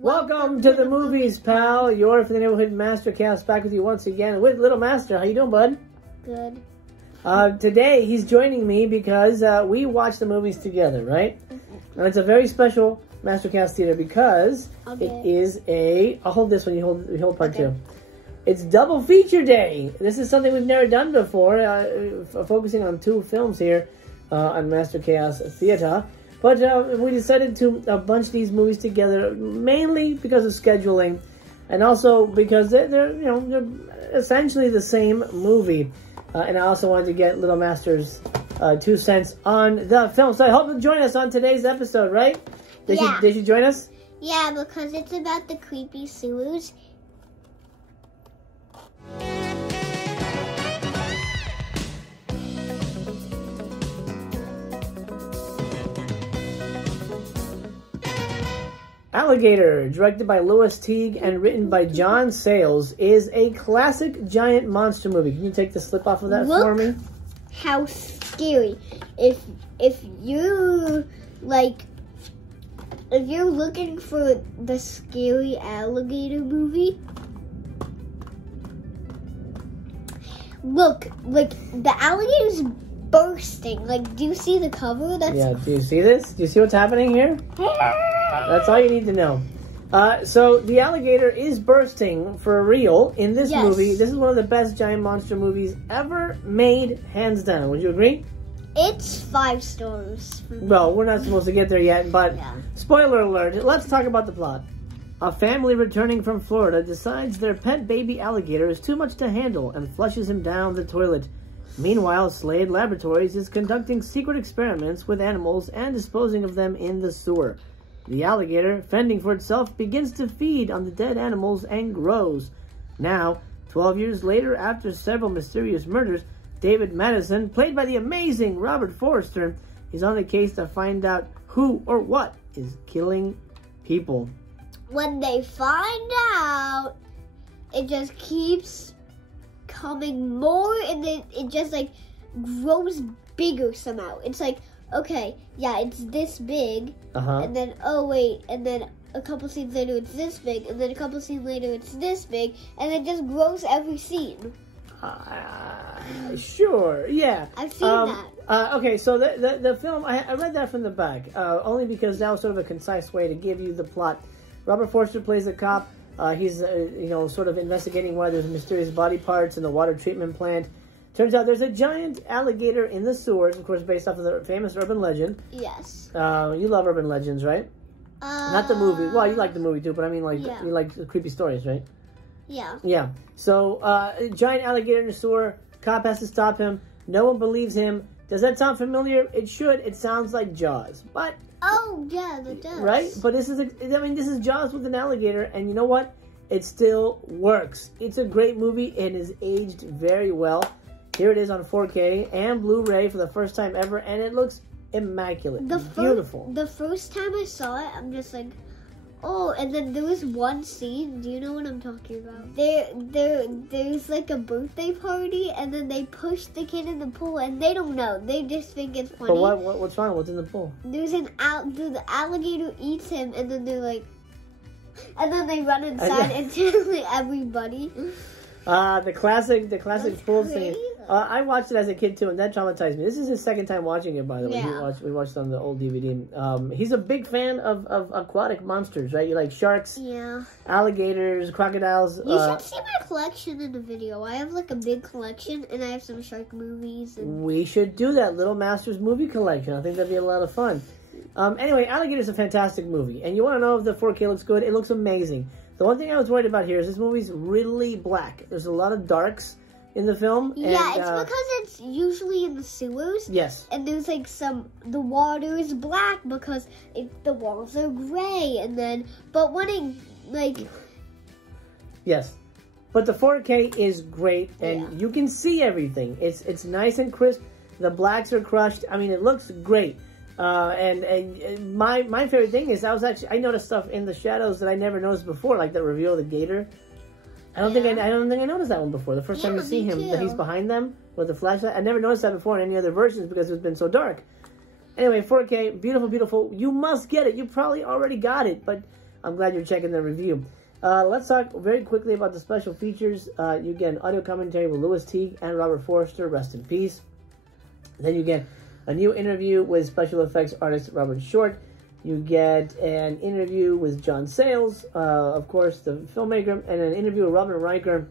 Welcome to the movies, pal. Your for the neighborhood Mastercast back with you once again with Little Master. How you doing, bud? Good. Today he's joining me because we watch the movies together, right? And it's a very special Mastercast theater because it is a. I'll hold this one. You hold part two. It's double feature day. This is something we've never done before. Focusing on two films here on Mastercast Theater. But we decided to bunch these movies together mainly because of scheduling, and also because they're essentially the same movie. And I also wanted to get Little Master's 2 cents on the film. So I hope you'll join us on today's episode, right? Did you join us? Yeah, because it's about the creepy sewers. Alligator, directed by Louis Teague and written by John Sayles, is a classic giant monster movie. Can you take the slip off of that for me? How scary! If you're looking for the scary alligator movie, look, the alligator's bursting. Do you see the cover? Yeah. Do you see this? Do you see what's happening here? That's all you need to know. So the alligator is bursting for real in this movie. This is one of the best giant monster movies ever made, hands down. Would you agree? It's 5 stars. Well, we're not supposed to get there yet, but spoiler alert. Let's talk about the plot. A family returning from Florida decides their pet baby alligator is too much to handle and flushes him down the toilet. Meanwhile, Slade Laboratories is conducting secret experiments with animals and disposing of them in the sewer. The alligator, fending for itself, begins to feed on the dead animals and grows. Now, 12 years later, after several mysterious murders, David Madison, played by the amazing Robert Forster, is on the case to find out who or what is killing people. When they find out, it just keeps coming more, and then it just grows bigger somehow. It's okay, yeah, it's this big, and then, oh wait, and then a couple scenes later it's this big, and then a couple scenes later it's this big, and it just grows every scene. Sure, yeah. I've seen that. Okay, so the film, I read that from the back, only because that was sort of a concise way to give you the plot. Robert Forster plays a cop. He's, sort of investigating why there's mysterious body parts in the water treatment plant. Turns out there's a giant alligator in the sewers, of course, based off of the famous urban legend. Yes. You love urban legends, right? Not the movie. Well, you like the movie too, but I mean, you like the creepy stories, right? Yeah. Yeah. So, giant alligator in the sewer. Cop has to stop him. No one believes him. Does that sound familiar? It should. It sounds like Jaws, but. Oh yeah, that does. Right, but this is Jaws with an alligator, and you know what? It still works. It's a great movie. It is aged very well. Here it is on 4K and Blu-ray for the first time ever, and it looks immaculate. Beautiful. The first time I saw it, I'm just oh, and then there was one scene. Do you know what I'm talking about? There's a birthday party, and then they push the kid in the pool, and they don't know. They just think it's funny. But what's wrong? What's in the pool? The alligator eats him, and then they're and then they run inside and tell everybody. The classic pool scene. I watched it as a kid too, and that traumatized me. This is his second time watching it, by the way. Yeah. We watched it on the old DVD. He's a big fan of aquatic monsters, right? You like sharks, alligators, crocodiles. You should see my collection in the video. I have a big collection, and I have some shark movies. We should do that Little Masters movie collection. I think that'd be a lot of fun. Anyway, Alligator is a fantastic movie, and you want to know if the 4K looks good? It looks amazing. The one thing I was worried about here is this movie's really black. There's a lot of darks in the film. Yeah, it's because it's usually in the sewers. Yes. And there's the water is black because the walls are gray, and then, but when it, Yes. But the 4K is great, and you can see everything. It's nice and crisp. The blacks are crushed. I mean, it looks great. And my favorite thing is I noticed stuff in the shadows that I never noticed before, like the reveal of the gator. I don't think I noticed that one before. The first time you see him, that he's behind them with the flashlight. I never noticed that before in any other versions because it's been so dark. Anyway, 4K, beautiful, beautiful. You must get it. You probably already got it, but I'm glad you're checking the review. Let's talk very quickly about the special features. You get an audio commentary with Louis Teague and Robert Forster, rest in peace. Then you get a new interview with special effects artist Robert Short. You get an interview with John Sayles, of course, the filmmaker, and an interview with Robin Riker,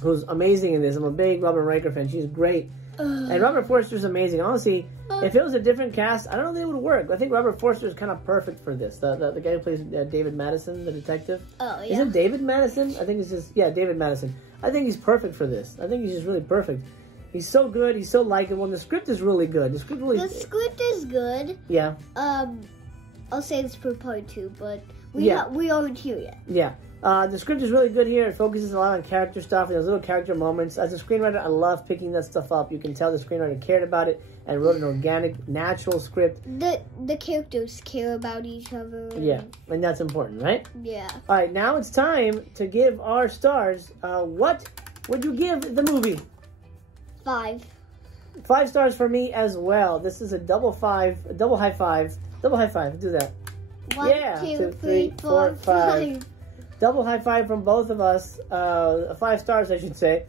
who's amazing in this. I'm a big Robin Riker fan. She's great. And Robert Forster's amazing. Honestly, if it was a different cast, I don't know if it would work. I think Robert Forster is kind of perfect for this. The guy who plays David Madison, the detective. Oh, yeah. Isn't David Madison? I think it's just, yeah, David Madison. I think he's perfect for this. I think he's just really perfect. He's so good. He's so likable. And the script is really good. The script is good. Yeah. I'll say this for part 2, but we aren't here yet. Yeah. The script is really good here. It focuses a lot on character stuff. There's little character moments. As a screenwriter, I love picking that stuff up. You can tell the screenwriter cared about it and wrote an organic, natural script. The characters care about each other. Yeah, and that's important, right? Yeah. All right, now it's time to give our stars. What would you give the movie? 5. 5 stars for me as well. This is a double high five. Double high five. Do that. 1, 2, 3, 4, 5. Double high five from both of us. 5 stars, I should say,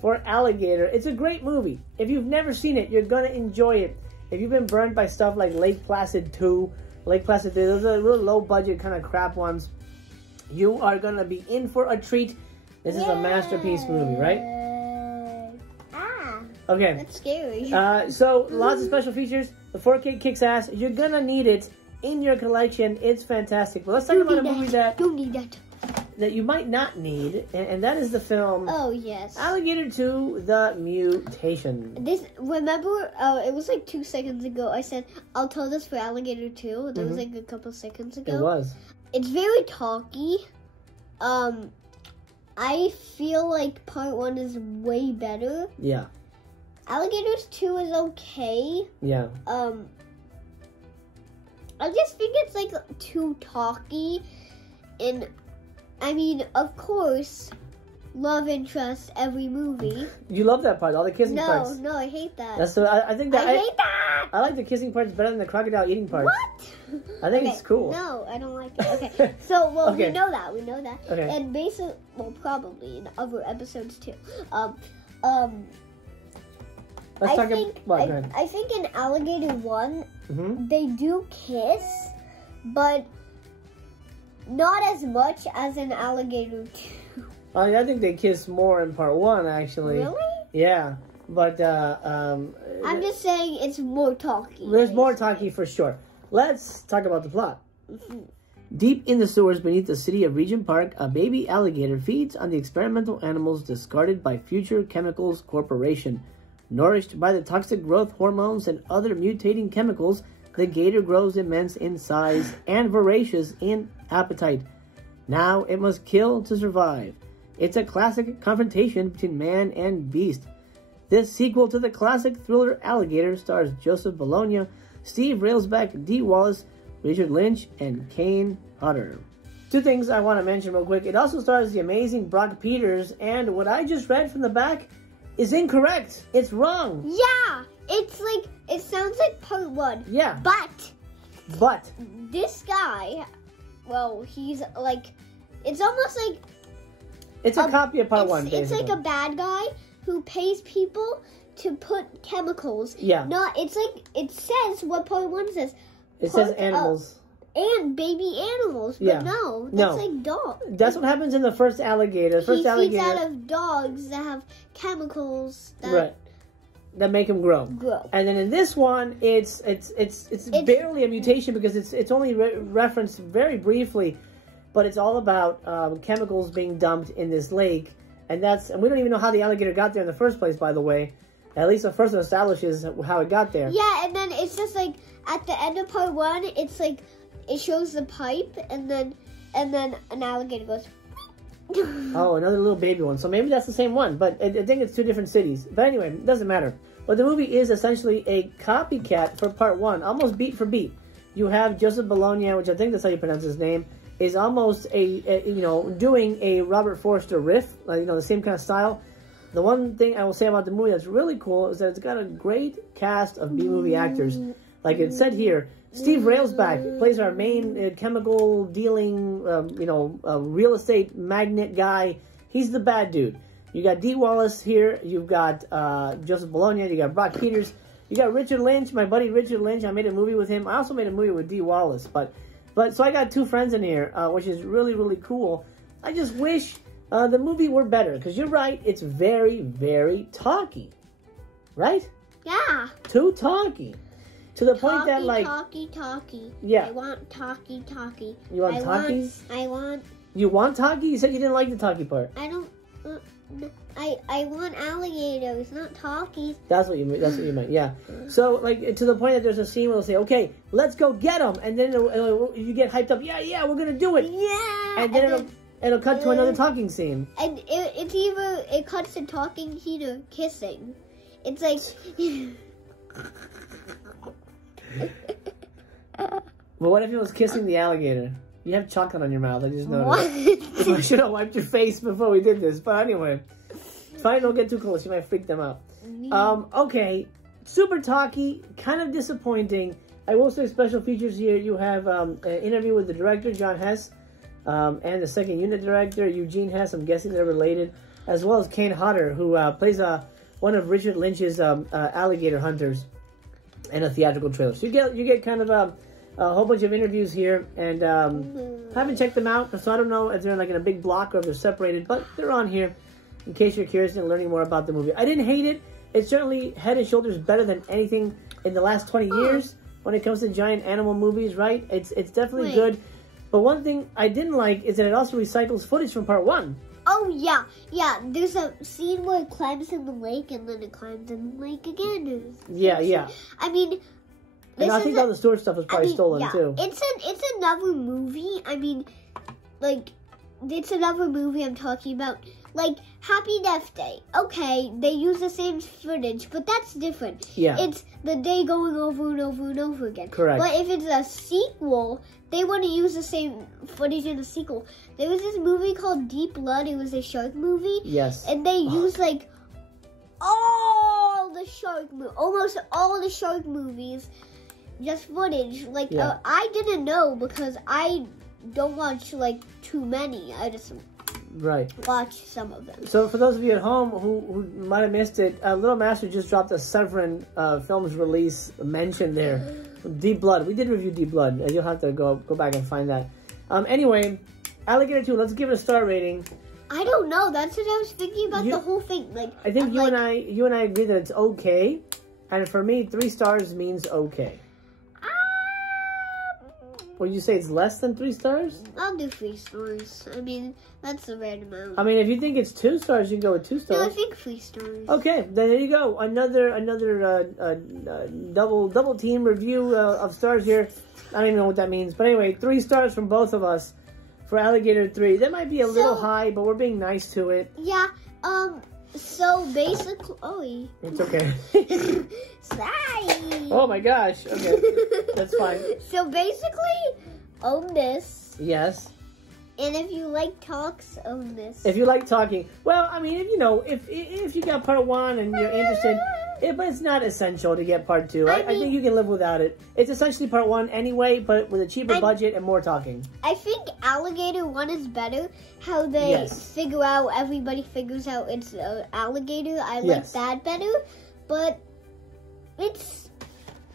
for Alligator. It's a great movie. If you've never seen it, you're gonna enjoy it. If you've been burned by stuff like Lake Placid 2, Lake Placid 3, those are real low budget kind of crap ones, you are gonna be in for a treat. This is a masterpiece movie, right? Okay. That's scary. So, lots of special features. The 4K kicks ass. You're gonna need it in your collection. It's fantastic. But let's talk about a movie that you might not need, and that is the film. Oh yes. Alligator 2: The Mutation. Remember, it was like 2 seconds ago. I said I'll tell this for Alligator 2. That was like a couple seconds ago. It was. It's very talky. I feel like part 1 is way better. Yeah. Alligators 2 is okay. Yeah. I just think it's like too talky, and I mean, of course, love interest every movie. You love that part, all the kissing parts. No, I hate that. That's I think that I hate that. I like the kissing parts better than the crocodile eating parts. What? I think it's cool. No, I don't like it. Okay, so we know that. We know that. Okay. And basically, well, probably in other episodes too. Let's talk about. I think in Alligator 1, they do kiss, but not as much as in Alligator 2. I think they kiss more in part 1, actually. Really? Yeah, but I'm just saying it's more talky. There's more talky for sure. Let's talk about the plot. Deep in the sewers beneath the city of Regent Park, a baby alligator feeds on the experimental animals discarded by Future Chemicals Corporation. Nourished by the toxic growth hormones and other mutating chemicals, the gator grows immense in size and voracious in appetite. Now it must kill to survive. It's a classic confrontation between man and beast. This sequel to the classic thriller Alligator stars Joseph Bologna, Steve Railsback, Dee Wallace, Richard Lynch, and Kane Hodder. 2 things I want to mention real quick. It also stars the amazing Brock Peters, and what I just read from the back is incorrect. It's wrong. Yeah, it's like, it sounds like part 1. Yeah. But this guy, well, he's like, it's almost like it's a copy of part 1. Basically. It's like a bad guy who pays people to put chemicals. Yeah. It's like, it says what part 1 says. It says animals. And baby animals, but no, that's like dogs. That's what happens in the first Alligator. He feeds out of dogs that have chemicals that make him grow. And then in this one, it's barely a mutation because it's only referenced very briefly, but it's all about chemicals being dumped in this lake, and we don't even know how the alligator got there in the first place. By the way, at least the first one establishes how it got there. Yeah, and then it's just like at the end of part 1, it's like. It shows the pipe, and then an alligator goes. Oh, another little baby one. So maybe that's the same one, but I think it's 2 different cities. But anyway, it doesn't matter. But the movie is essentially a copycat for part 1, almost beat for beat. You have Joseph Bologna, which I think that's how you pronounce his name, is almost doing a Robert Forster riff, the same kind of style. The one thing I will say about the movie that's really cool is that it's got a great cast of B-movie actors. Like it said here, Steve Railsback plays our main chemical dealing, real estate magnate guy. He's the bad dude. You got Dee Wallace here. You've got Joseph Bologna. You got Brock Peters. You got Richard Lynch, my buddy Richard Lynch. I made a movie with him. I also made a movie with Dee Wallace. But so I got 2 friends in here, which is really, really cool. I just wish the movie were better. Because you're right, it's very, very talky. Right? Yeah. Too talky. To the point that, like... Talky. Yeah. I want talky. You want talkies? I want... You want talky? You said you didn't like the talky part. I don't... I want alligators, not talkies. That's what you meant. Yeah. So like to the point that there's a scene where they'll say, "Okay, let's go get them," and then you get hyped up. Yeah, we're gonna do it. Yeah. And then it'll cut to another talking scene. And it's either it cuts to talking scene or kissing. It's like. Well, what if it was kissing the alligator? You have chocolate on your mouth. I just noticed. I should have wiped your face before we did this. But anyway, fine. Don't get too close. You might freak them out. Okay. Super talky. Kind of disappointing. I will say special features here. You have an interview with the director, John Hess, and the second unit director, Eugene Hess. I'm guessing they're related. As well as Kane Hodder, who plays one of Richard Lynch's alligator hunters in a theatrical trailer. So you get kind of a whole bunch of interviews here, and haven't checked them out, so I don't know if they're like in a big block or if they're separated, but they're on here in case you're curious and learning more about the movie. I didn't hate it. It's certainly head and shoulders better than anything in the last 20 years when it comes to giant animal movies, right? It's definitely good. But one thing I didn't like is that it also recycles footage from part 1. Oh, yeah. There's a scene where it climbs in the lake, and then it climbs in the lake again. Yeah. I mean... And I think all the Stewart stuff was probably stolen, too. It's another movie. I mean, like, it's another movie I'm talking about. Like, Happy Death Day. Okay, they use the same footage, but that's different. Yeah. It's the day going over and over and over again. Correct. But if it's a sequel, they want to use the same footage in the sequel. There was this movie called Deep Blood. It was a shark movie. Yes. And they used, like, almost all the shark movies. Just footage. Like, I didn't know because I don't watch, like, too many. I just watch some of them. So for those of you at home who might have missed it, Little Master just dropped a Severin Films release mention there. Deep Blood. We did review Deep Blood. You'll have to go back and find that. Anyway, Alligator 2, let's give it a star rating. I don't know. That's what I was thinking about the whole thing. Like, I think you and I agree that it's okay. And for me, 3 stars means okay. Would you say it's less than 3 stars? I'll do 3 stars. I mean, that's the right amount. I mean, if you think it's 2 stars, you can go with 2 stars. No, I think 3 stars. Okay, then there you go. Another double team review of stars here. I don't even know what that means. But anyway, 3 stars from both of us for Alligator 3. That might be a little high, but we're being nice to it. Yeah, so basically... It's okay. Sorry. Oh my gosh. Okay, that's fine. So basically, own this. Yes. And if you like talks, own this. If you like talking, well, I mean, if you got part 1 and you're interested, but it's not essential to get part 2. I think you can live without it. It's essentially part 1 anyway, but with a cheaper budget and more talking. I think Alligator 1 is better. How they figure out, everybody figures out it's an alligator. I like that better, but it's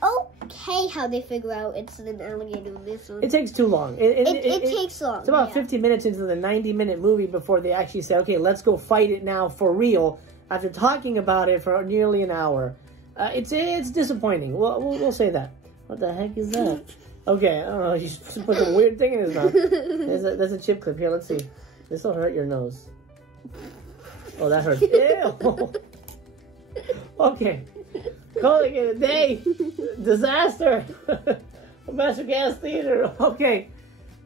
okay how they figure out it's an alligator in this one. It takes too long. It takes long. It's about 50 minutes into the 90-minute movie before they actually say, okay, let's go fight it now for real. After talking about it for nearly an hour. It's disappointing. We'll say that. What the heck is that? Okay, I don't know. You just put a weird thing in his mouth. There's a chip clip here. Let's see. This will hurt your nose. Oh, that hurts. Ew. Okay. Calling it a day. Disaster. Master Gas Theater. Okay.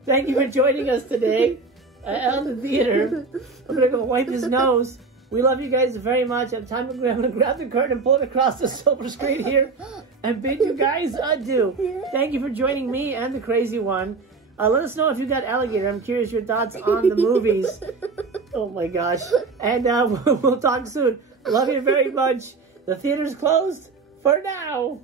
Thank you for joining us today at the theater. I'm going to go wipe his nose. We love you guys very much. I'm going to grab the curtain and pull it across the silver screen here and bid you guys adieu. Thank you for joining me and the crazy one. Let us know if you got Alligator. I'm curious your thoughts on the movies. Oh my gosh. And we'll talk soon. Love you very much. The theater's closed for now.